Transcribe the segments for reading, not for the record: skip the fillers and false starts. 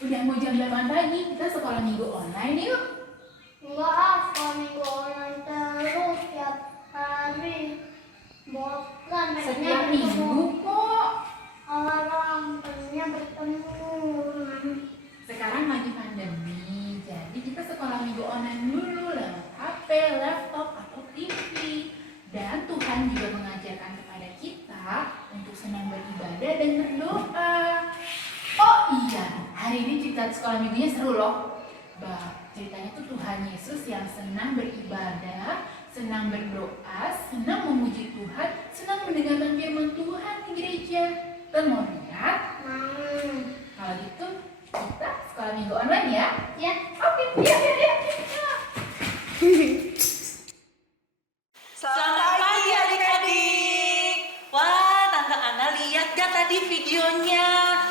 Udah mau jam 8 pagi, kita sekolah minggu online yuk. Enggak, sekolah minggu online terus tiap hari. Bosan, Setiap minggu kok. orang pengennya bertemu. Sekarang lagi pandemi, jadi kita sekolah minggu online dulu lewat HP, laptop, atau TV. Dan Tuhan juga mengajarkan kepada kita untuk senang beribadah dan berdoa. Oh iya, hari ini cerita sekolah minggunya seru loh. Ceritanya tuh Tuhan Yesus yang senang beribadah, senang berdoa, senang memuji Tuhan, senang mendengarkan firman Tuhan di gereja. Kita mau lihat? Kalau gitu kita sekolah minggu online ya? Ya. Oke, ya. Selamat pagi adik-adik. Wah, Tante Ana lihat gak tadi videonya?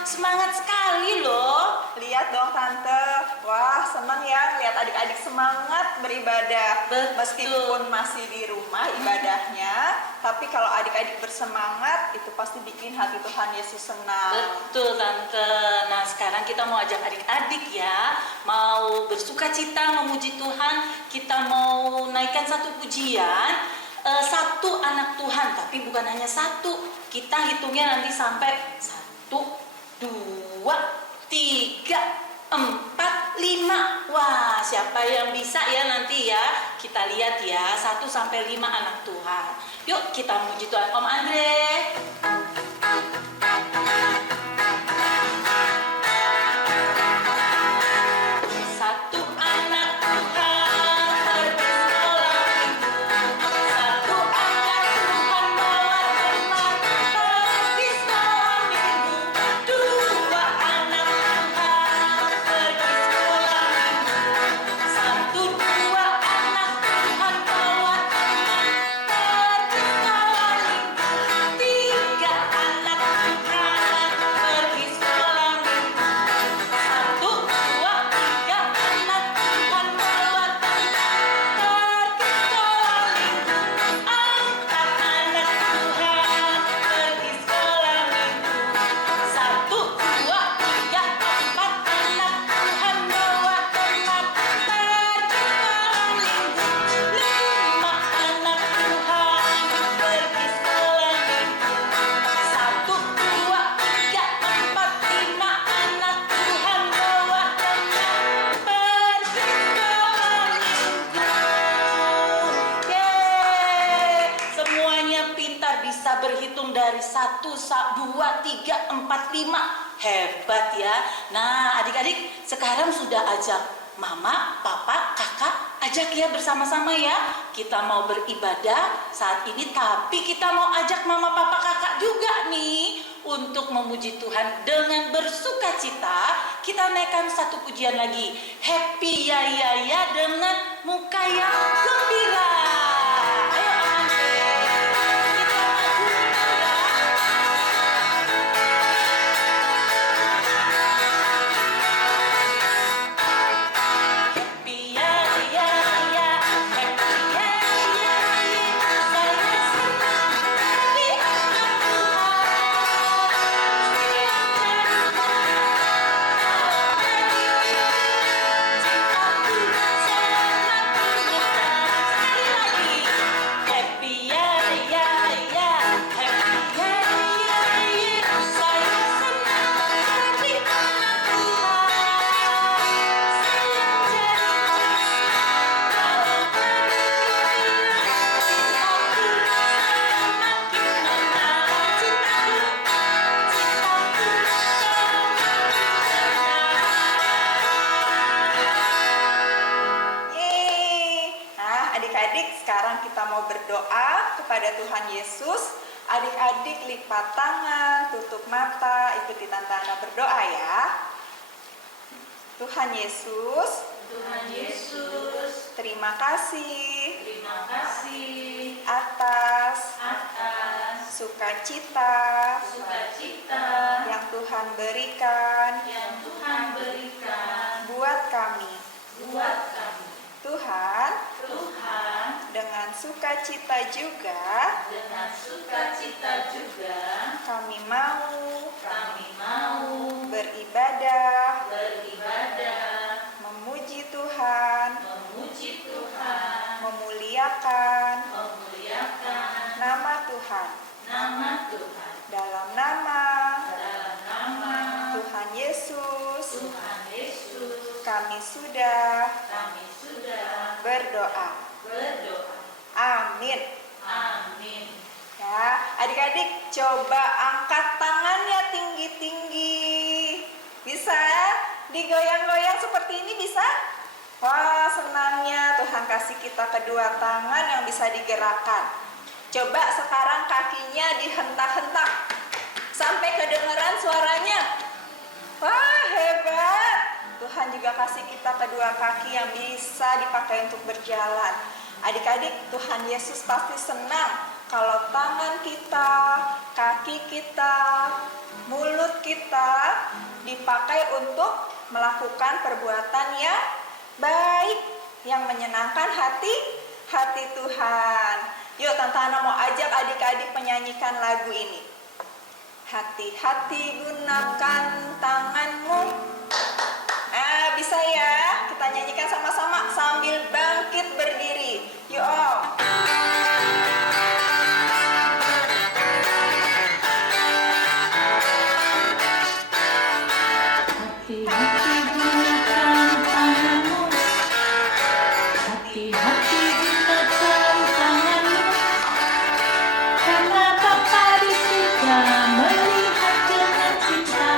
Semangat sekali loh. Lihat dong Tante, wah senang ya lihat adik-adik semangat beribadah. Betul. Meskipun masih di rumah ibadahnya, tapi kalau adik-adik bersemangat itu pasti bikin hati Tuhan Yesus senang. Betul Tante. Nah sekarang kita mau ajak adik-adik ya, mau bersuka cita memuji Tuhan. Kita mau naikkan satu pujian, satu anak Tuhan, tapi bukan hanya satu. Kita hitungnya nanti sampai 1, 2, 3, 4, 5. Wah, siapa yang bisa ya nanti ya? Kita lihat ya, 1 sampai 5 anak Tuhan. Yuk kita muji Tuhan. Om Andre. Satu anak Tuhan pergi sekolah minggu. Satu anak Tuhan bawa teman pergi sekolah minggu. Dua anak Tuhan pergi sekolah minggu. Satu dua anak Tuhan bawa teman pergi sekolah minggu. Tiga anak Tuhan pergi sekolah minggu. Satu dua tiga anak Tuhan bawa teman pergi sekolah minggu. Empat anak Tuhan pergi sekolah minggu. Satu dua tiga empat anak Tuhan bawa teman pergi sekolah minggu. Lima anak Tuhan pergi sekolah minggu. Satu dua tiga empat lima anak Tuhan bawa teman pergi sekolah minggu. Yeay, semuanya pintar, bisa berhitung dari 1, 2, 3, 4, 5. Hebat ya. Nah adik-adik sekarang sudah ajak mama, papa, kakak, ajak ya bersama-sama ya. Kita mau beribadah saat ini, tapi kita mau ajak mama, papa, kakak juga nih untuk memuji Tuhan dengan bersuka cita. Kita naikkan satu pujian lagi, happy ya ya ya, dengan muka yang gembira. Ayo Andre, kita maju ya. Happy ya ya ya, happy ya ya ya, saya senang jadi anak Tuhan. Cintaku sangat menyertai. Sekali lagi, happy ya ya ya, happy ya ya ya, saya senang jadi anak Tuhan. Yeay. Nah adik-adik sekarang kita mau berdoa kepada Tuhan Yesus. Adik-adik lipat tangan, tutup mata, ikuti Tante Ana berdoa ya. Tuhan Yesus, Tuhan Yesus, Terima kasih Terima kasih atas atas sukacita sukacita yang Tuhan berikan yang Tuhan berikan buat kami. buat kami. Tuhan, Tuhan, dengan sukacita juga dengan sukacita juga kami mau kami mau beribadah, beribadah, memuji Tuhan, memuji Tuhan, memuliakan memuliakan nama Tuhan. nama Tuhan. Dalam nama Dalam nama Tuhan Yesus, Tuhan Yesus, kami sudah kami sudah berdoa. berdoa. Amin. Amin. Ya, adik-adik coba angkat tangannya tinggi-tinggi. Bisa? Digoyang-goyang seperti ini bisa? Wah, senangnya Tuhan kasih kita kedua tangan yang bisa digerakkan. Coba sekarang kakinya dihentak-hentak sampai kedengeran suaranya. Wah, hebat. Tuhan juga kasih kita kedua kaki yang bisa dipakai untuk berjalan. Adik-adik, Tuhan Yesus pasti senang kalau tangan kita, kaki kita, mulut kita dipakai untuk melakukan perbuatan yang baik, yang menyenangkan hati Tuhan. Yuk, Tante Ana mau ajak adik-adik menyanyikan lagu ini. Hati-hati gunakan tanganmu. Nah, bisa ya? Kita nyanyikan sama-sama sambil bangkit berdiri. Yuk, Om. Hati-hati gunakan tanganmu, hati-hati gunakan tanganmu, karena Bapa di surga melihat dengan cinta.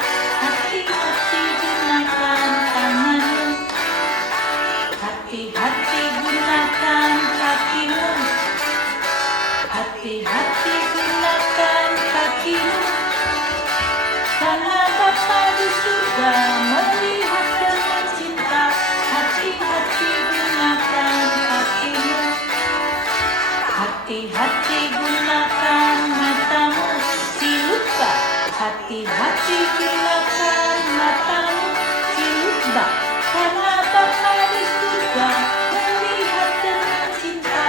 Hati-hati gunakan tanganmu, hati-hati gunakan kakimu, hati-hati gunakan kakimu. Karena Bapa di surga melihat dengan cinta. Hati-hati gunakan kakimu, hati-hati gunakan matamu. Si lupa, hati-hati gunakan matamu. Si lupa, karena Bapa di surga melihat dengan cinta.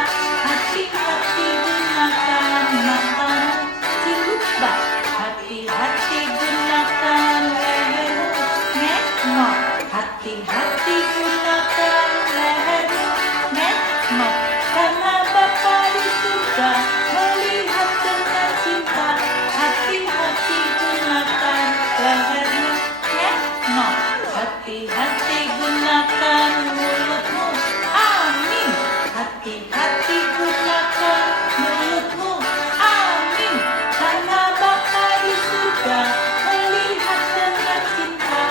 Hati-hati gunakan matamu. Si lupa, hati-hati gunakan lehermu. Nengok, hati-hati gunakan lehermu. Nengok, karena Bapa di surga melihat dengan cinta. Hati-hati gunakan lehermu. Nengok, hati-hati gunakan mulutmu. Amin. Hati-hati gunakan mulutmu. Amin. Karena Bapa di surga melihat dengan cinta.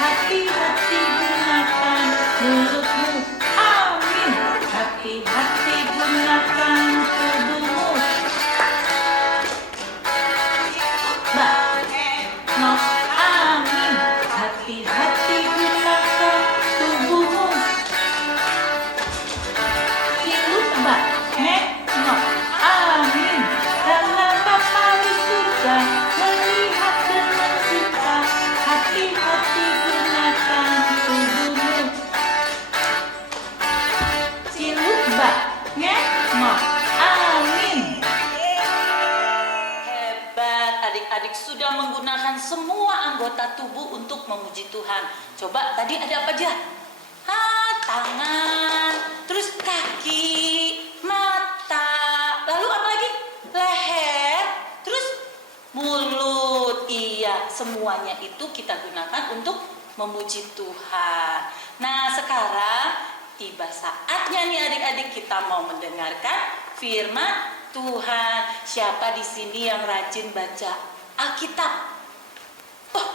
Hati-hati gunakan mulutmu. Amin. Hati-hati gunakan tubuhmu. No, amin. Hati-hati gunakan tubuhmu. Silumba, nengok, amin. Karena Bapa di surga melihat dengan cinta. Hati-hati gunakan tubuhmu. Silumba, nengok, amin. Hebat, adik-adik sudah menggunakan semua anggota tubuh untuk memuji Tuhan. Coba tadi ada apa aja? Tangan, terus kaki, mata, lalu apa lagi? Leher, terus mulut. Iya, semuanya itu kita gunakan untuk memuji Tuhan. Nah, sekarang tiba saatnya nih adik-adik kita mau mendengarkan firman Tuhan. Siapa di sini yang rajin baca Alkitab? Oh,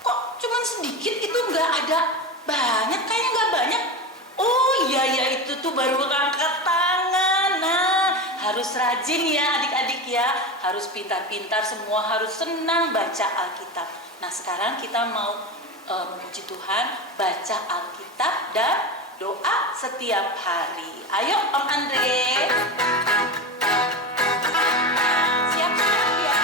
kok cuman sedikit itu nggak ada banyak? Kayaknya nggak banyak. Oh iya ya, itu tuh baru angkat tangan. Nah, harus rajin ya adik-adik ya. Harus pintar-pintar, semua harus senang baca Alkitab. Nah, sekarang kita mau memuji Tuhan, baca Alkitab dan doa setiap hari. Ayo Om Andre. Siap-siap ya.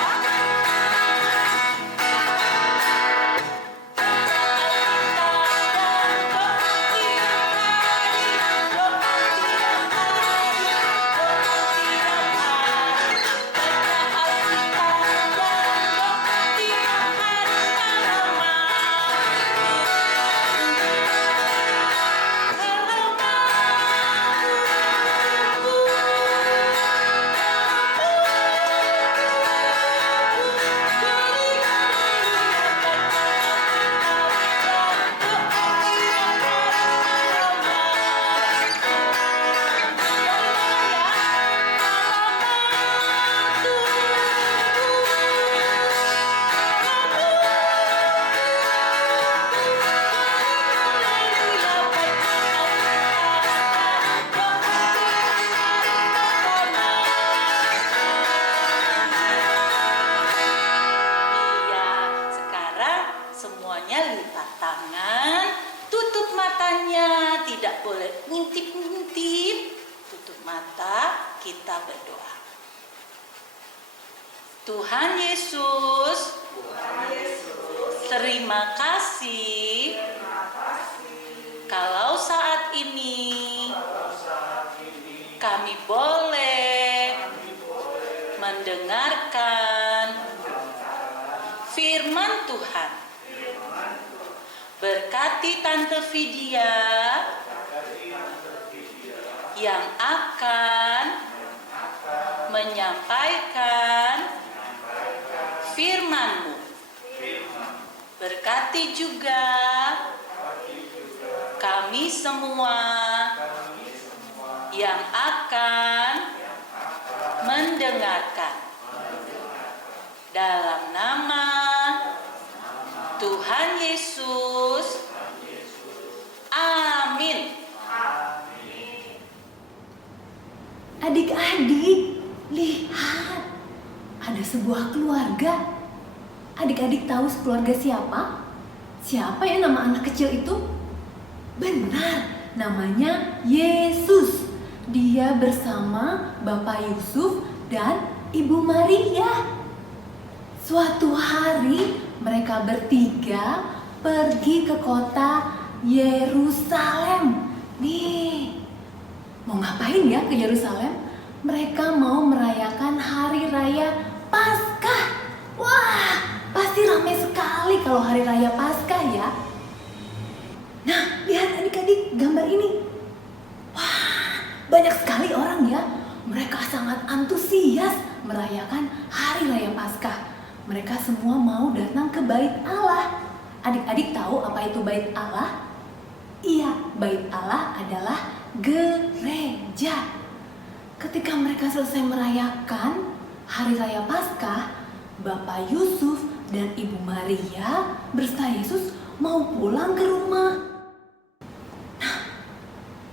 Semuanya lipat tangan, tutup matanya, tidak boleh ngintip-ngintip. Tutup mata, kita berdoa. Tuhan Yesus, terima kasih kalau saat ini kami boleh mendengarkan firman Tuhan. Berkati Tante Vidya yang akan menyampaikan firman-Mu. Berkati juga kami semua yang akan mendengarkan. Dalam nama Tuhan Yesus, amin. Adik-adik, lihat, ada sebuah keluarga. Adik-adik tahu keluarga siapa? Siapa ya nama anak kecil itu? Benar, namanya Yesus. Dia bersama Bapak Yusuf dan Ibu Maria. Suatu hari mereka bertiga pergi ke kota Yerusalem. Nih, mau ngapain ya ke Yerusalem? Mereka mau merayakan hari raya Paskah. Wah, pasti ramai sekali kalau hari raya Paskah ya. Nah, lihat adik-adik gambar ini. Wah, banyak sekali orang ya. Mereka sangat antusias merayakan hari raya Paskah. Mereka semua mau datang ke Bait Allah. Adik-adik tahu apa itu Bait Allah? Iya, Bait Allah adalah gereja. Ketika mereka selesai merayakan hari raya Paskah, Bapak Yusuf dan Ibu Maria beserta Yesus mau pulang ke rumah. Nah,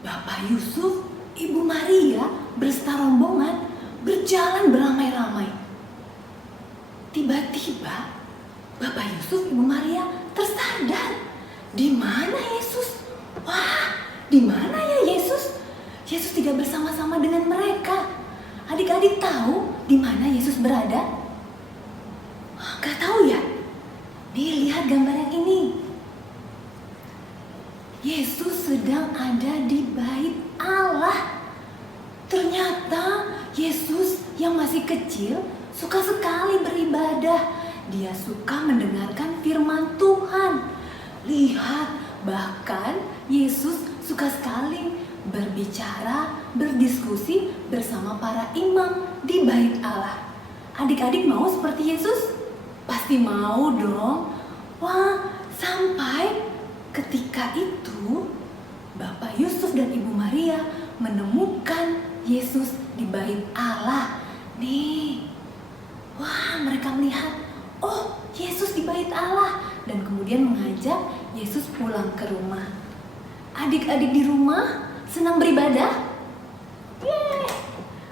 Bapak Yusuf, Ibu Maria beserta rombongan berjalan beramai-ramai. Tiba-tiba Bapak Yusuf, Ibu Maria tersadar. Di mana Yesus? Wah, di mana ya Yesus? Yesus tidak bersama-sama dengan mereka. Adik-adik tahu di mana Yesus berada? Gak tahu ya? Nih, lihat gambar yang ini. Yesus sedang ada di Bait Allah. Ternyata Yesus yang masih kecil suka sekali beribadah. Dia suka mendengarkan firman Tuhan. Lihat, bahkan Yesus suka sekali berbicara, berdiskusi bersama para imam di Bait Allah. Adik-adik mau seperti Yesus? Pasti mau dong. Wah, sampai ketika itu Bapak Yusuf dan Ibu Maria menemukan Yesus di Bait Allah. Nih, wah, mereka melihat, oh, Yesus di Bait Allah, dan kemudian mengajak Yesus pulang ke rumah. Adik-adik di rumah senang beribadah? Yeay.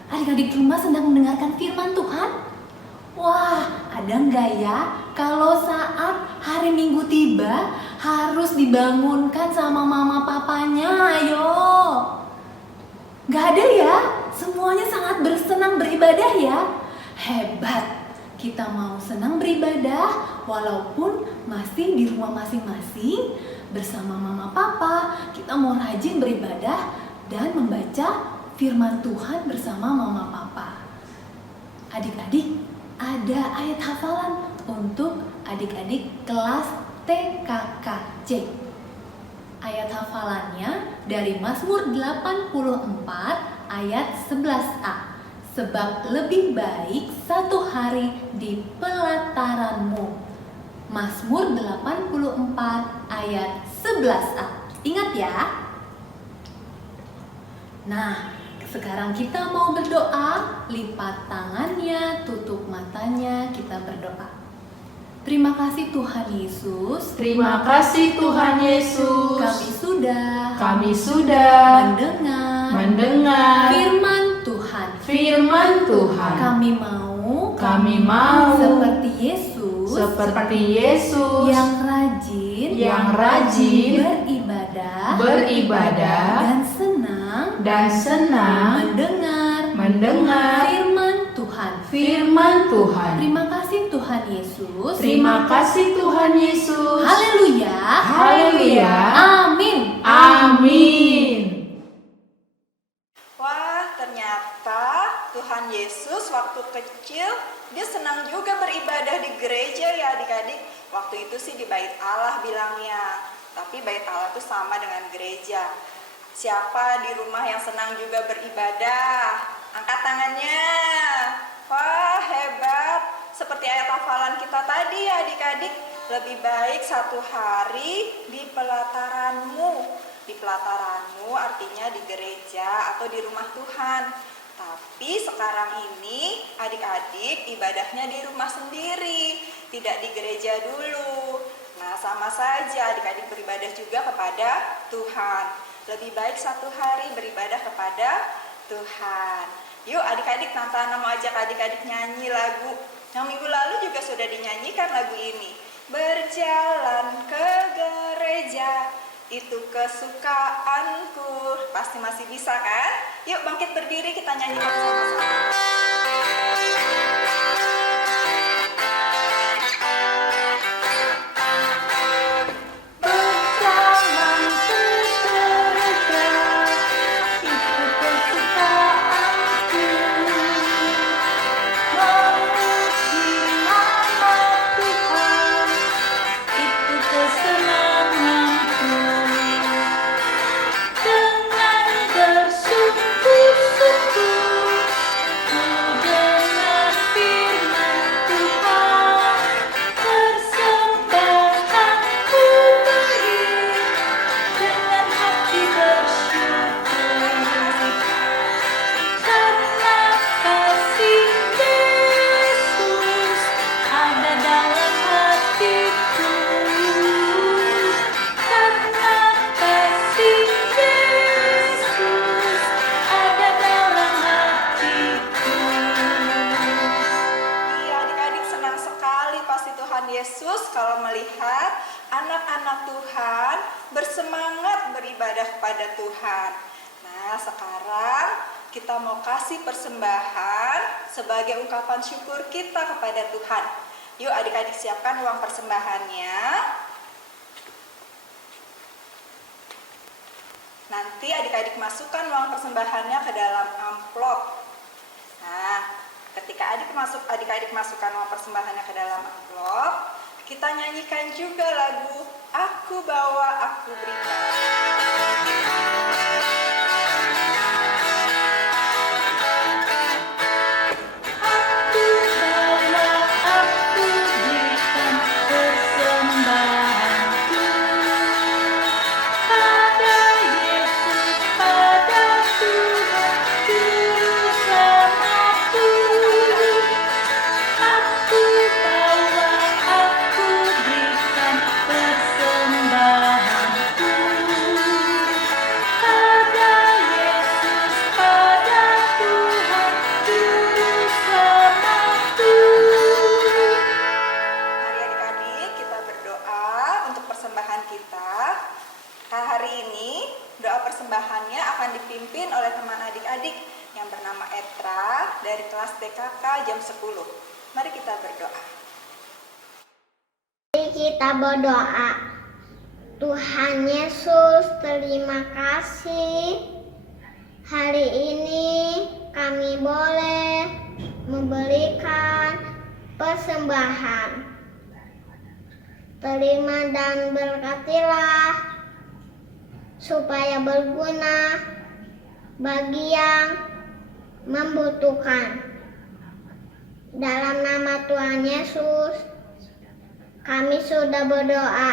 Adik-adik di rumah sedang mendengarkan firman Tuhan? Wah, ada nggak ya kalau saat hari Minggu tiba, harus dibangunkan sama mama papanya. Ayo. Gak ada ya? Semuanya sangat bersenang beribadah ya? Hebat. Kita mau senang beribadah walaupun masih di rumah masing-masing bersama mama papa. Kita mau rajin beribadah dan membaca firman Tuhan bersama mama papa. Adik-adik, ada ayat hafalan untuk adik-adik kelas TKKC. Ayat hafalannya dari Mazmur 84 ayat 11a. Sebab lebih baik satu hari di pelataranmu. Mazmur 84 ayat 11a. Ingat ya. Nah, sekarang kita mau berdoa. Lipat tangannya, tutup matanya, kita berdoa. Terima kasih Tuhan Yesus. Terima kasih Tuhan Yesus. Kami sudah mendengar firman Tuhan. Kami mau seperti Yesus yang rajin beribadah dan senang mendengar firman Tuhan. Terima kasih Tuhan Yesus. Haleluya. Amin. Wah, ternyata Tuhan Yesus waktu kecil dia senang juga beribadah di gereja ya adik-adik. Waktu itu sih di bait Allah bilangnya. Tapi bait Allah itu sama dengan gereja. Siapa di rumah yang senang juga beribadah? Angkat tangannya. Wah, hebat. Seperti ayat hafalan kita tadi ya adik-adik. Lebih baik satu hari di pelataranmu. Di pelataranmu artinya di gereja atau di rumah Tuhan. Tapi sekarang ini adik-adik ibadahnya di rumah sendiri, tidak di gereja dulu. Nah, sama saja adik-adik beribadah juga kepada Tuhan. Lebih baik satu hari beribadah kepada Tuhan. Yuk adik-adik, Tante mau ajak adik-adik nyanyi lagu yang minggu lalu juga sudah dinyanyikan lagu ini. Berjalan ke gereja, itu kesukaanku. Pasti masih bisa kan? Yuk bangkit berdiri, kita nyanyikan sama-sama. Yesus kalau melihat anak-anak Tuhan bersemangat beribadah kepada Tuhan. Nah, sekarang kita mau kasih persembahan sebagai ungkapan syukur kita kepada Tuhan. Yuk adik-adik siapkan uang persembahannya. Nanti adik-adik masukkan uang persembahannya ke dalam amplop. Nah, ketika adik-adik masukkan uang persembahannya ke dalam amplop, kita nyanyikan juga lagu Aku Bawa Aku Berikan. Aku dipimpin oleh teman adik-adik yang bernama Etra dari kelas TKK jam 10. Mari kita berdoa. Mari kita berdoa. Tuhan Yesus, terima kasih. Hari ini kami boleh memberikan persembahan. Terima dan berkatilah supaya berguna bagi yang membutuhkan. Dalam nama Tuhan Yesus, kami sudah berdoa.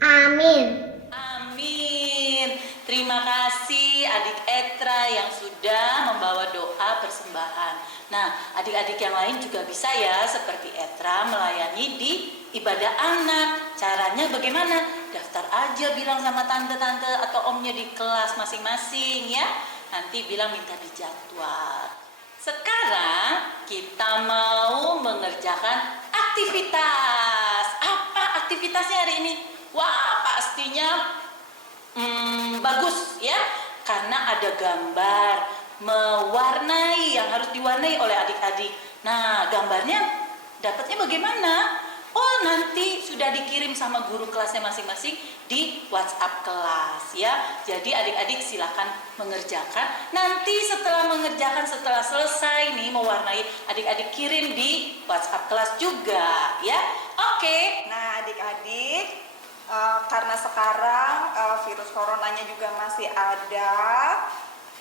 Amin. Amin. Terima kasih adik Etra yang sudah membawa doa persembahan. Nah, adik-adik yang lain juga bisa ya seperti Etra melayani di ibadah anak. Caranya bagaimana? Daftar aja, bilang sama tante-tante atau omnya di kelas masing-masing ya. Nanti bilang minta dijadwal. Sekarang kita mau mengerjakan aktivitas. Apa aktivitasnya hari ini? Wah, pastinya bagus ya, karena ada gambar mewarnai yang harus diwarnai oleh adik-adik. Nah, gambarnya dapatnya bagaimana? Oh, nanti sudah dikirim sama guru kelasnya masing-masing di WhatsApp kelas ya. Jadi adik-adik silakan mengerjakan. Nanti setelah mengerjakan, setelah selesai nih mewarnai, adik-adik kirim di WhatsApp kelas juga ya. Oke. Nah, adik-adik, karena sekarang virus coronanya juga masih ada,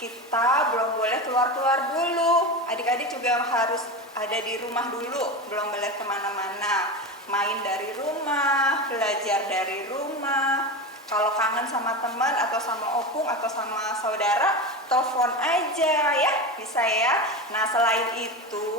kita belum boleh keluar-keluar dulu. Adik-adik juga harus ada di rumah dulu, belum boleh kemana-mana. Main dari rumah, belajar dari rumah. Kalau kangen sama teman atau sama opung atau sama saudara, telepon aja ya, bisa ya. Nah, selain itu,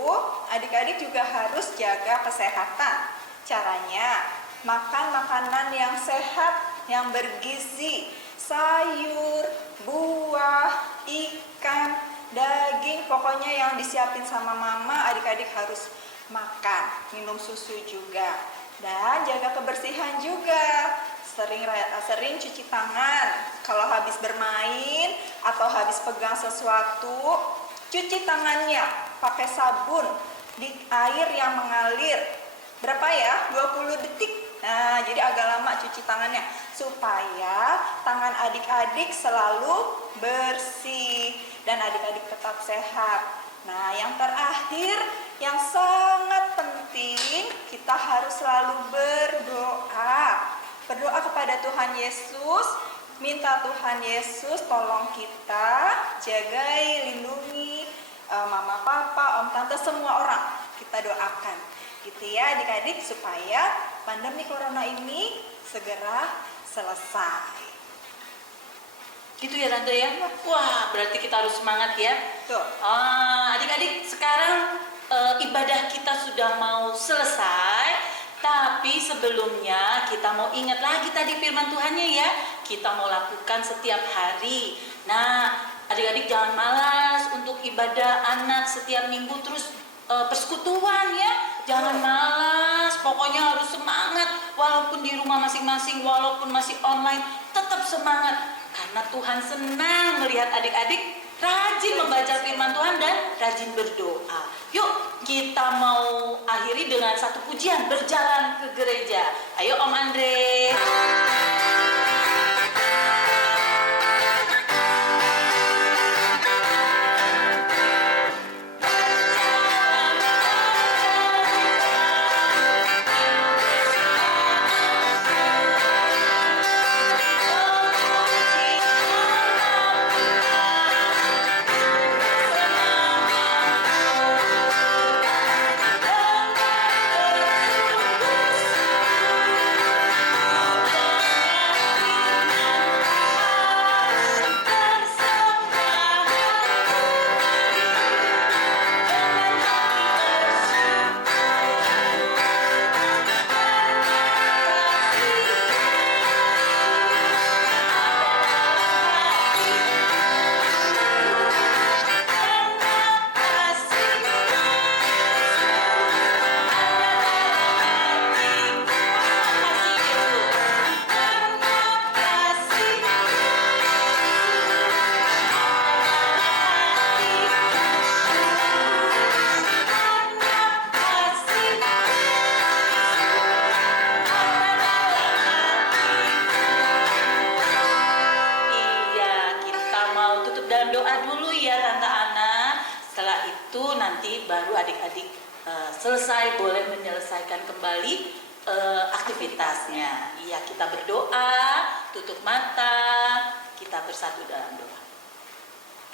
adik-adik juga harus jaga kesehatan. Caranya, makan makanan yang sehat, yang bergizi, sayur, buah, ikan, daging, pokoknya yang disiapin sama mama, adik-adik harus makan, minum susu juga, dan jaga kebersihan juga. Sering cuci tangan. Kalau habis bermain atau habis pegang sesuatu, cuci tangannya pakai sabun di air yang mengalir. Berapa ya? 20 detik. Nah, jadi agak lama cuci tangannya supaya tangan adik-adik selalu bersih dan adik-adik tetap sehat. Nah, yang terakhir yang sangat penting, kita harus selalu berdoa. Berdoa kepada Tuhan Yesus, minta Tuhan Yesus tolong kita, jagai, lindungi mama, papa, om, tante, semua orang. Kita doakan. Gitu ya adik-adik, supaya pandemi corona ini segera selesai. Gitu ya tante ya. Wah, berarti kita harus semangat ya. Tuh. Adik-adik, sekarang ibadah kita sudah mau selesai. Tapi sebelumnya kita mau ingat lagi tadi firman Tuhannya ya. Kita mau lakukan setiap hari. Nah, adik-adik jangan malas untuk ibadah anak setiap minggu, terus persekutuan ya. Jangan malas, pokoknya harus semangat. Walaupun di rumah masing-masing, walaupun masih online, tetap semangat. Karena Tuhan senang melihat adik-adik rajin membaca firman Tuhan dan rajin berdoa. Yuk, kita mau akhiri dengan satu pujian, berjalan ke gereja. Ayo Om Andre. dalam doa dulu ya Tante Ana. Setelah itu nanti baru adik-adik selesai, boleh menyelesaikan kembali aktivitasnya. Iya, kita berdoa, tutup mata, kita bersatu dalam doa.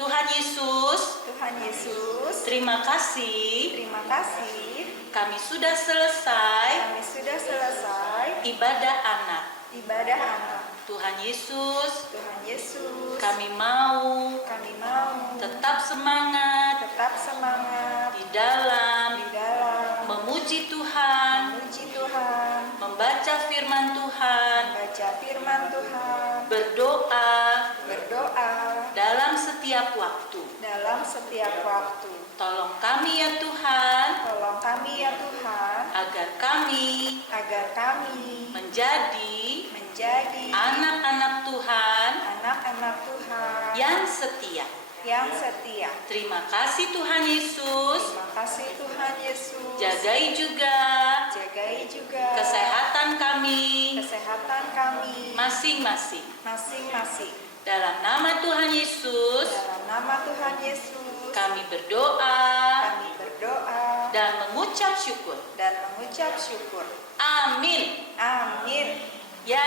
Tuhan Yesus, Tuhan Yesus, terima kasih terima kasih kami sudah selesai kami sudah selesai ibadah anak. ibadah anak. Tuhan Yesus, Tuhan Yesus, kami mau kami mau tetap semangat tetap semangat di dalam di dalam memuji Tuhan, memuji Tuhan, membaca firman Tuhan, membaca firman Tuhan, berdoa berdoa dalam setiap waktu. dalam setiap waktu. Tolong kami ya Tuhan, Tolong kami ya Tuhan, agar kami agar kami menjadi menjadi anak-anak Tuhan anak-anak Tuhan yang setia. yang setia. Terima kasih Tuhan Yesus. Terima kasih Tuhan Yesus. Jagai juga Jagai juga kesehatan kami kesehatan kami masing-masing. masing-masing. Dalam nama Tuhan Yesus, Dalam nama Tuhan Yesus, kami berdoa kami berdoa dan mengucap syukur. dan mengucap syukur. Amin. Amin. Ya,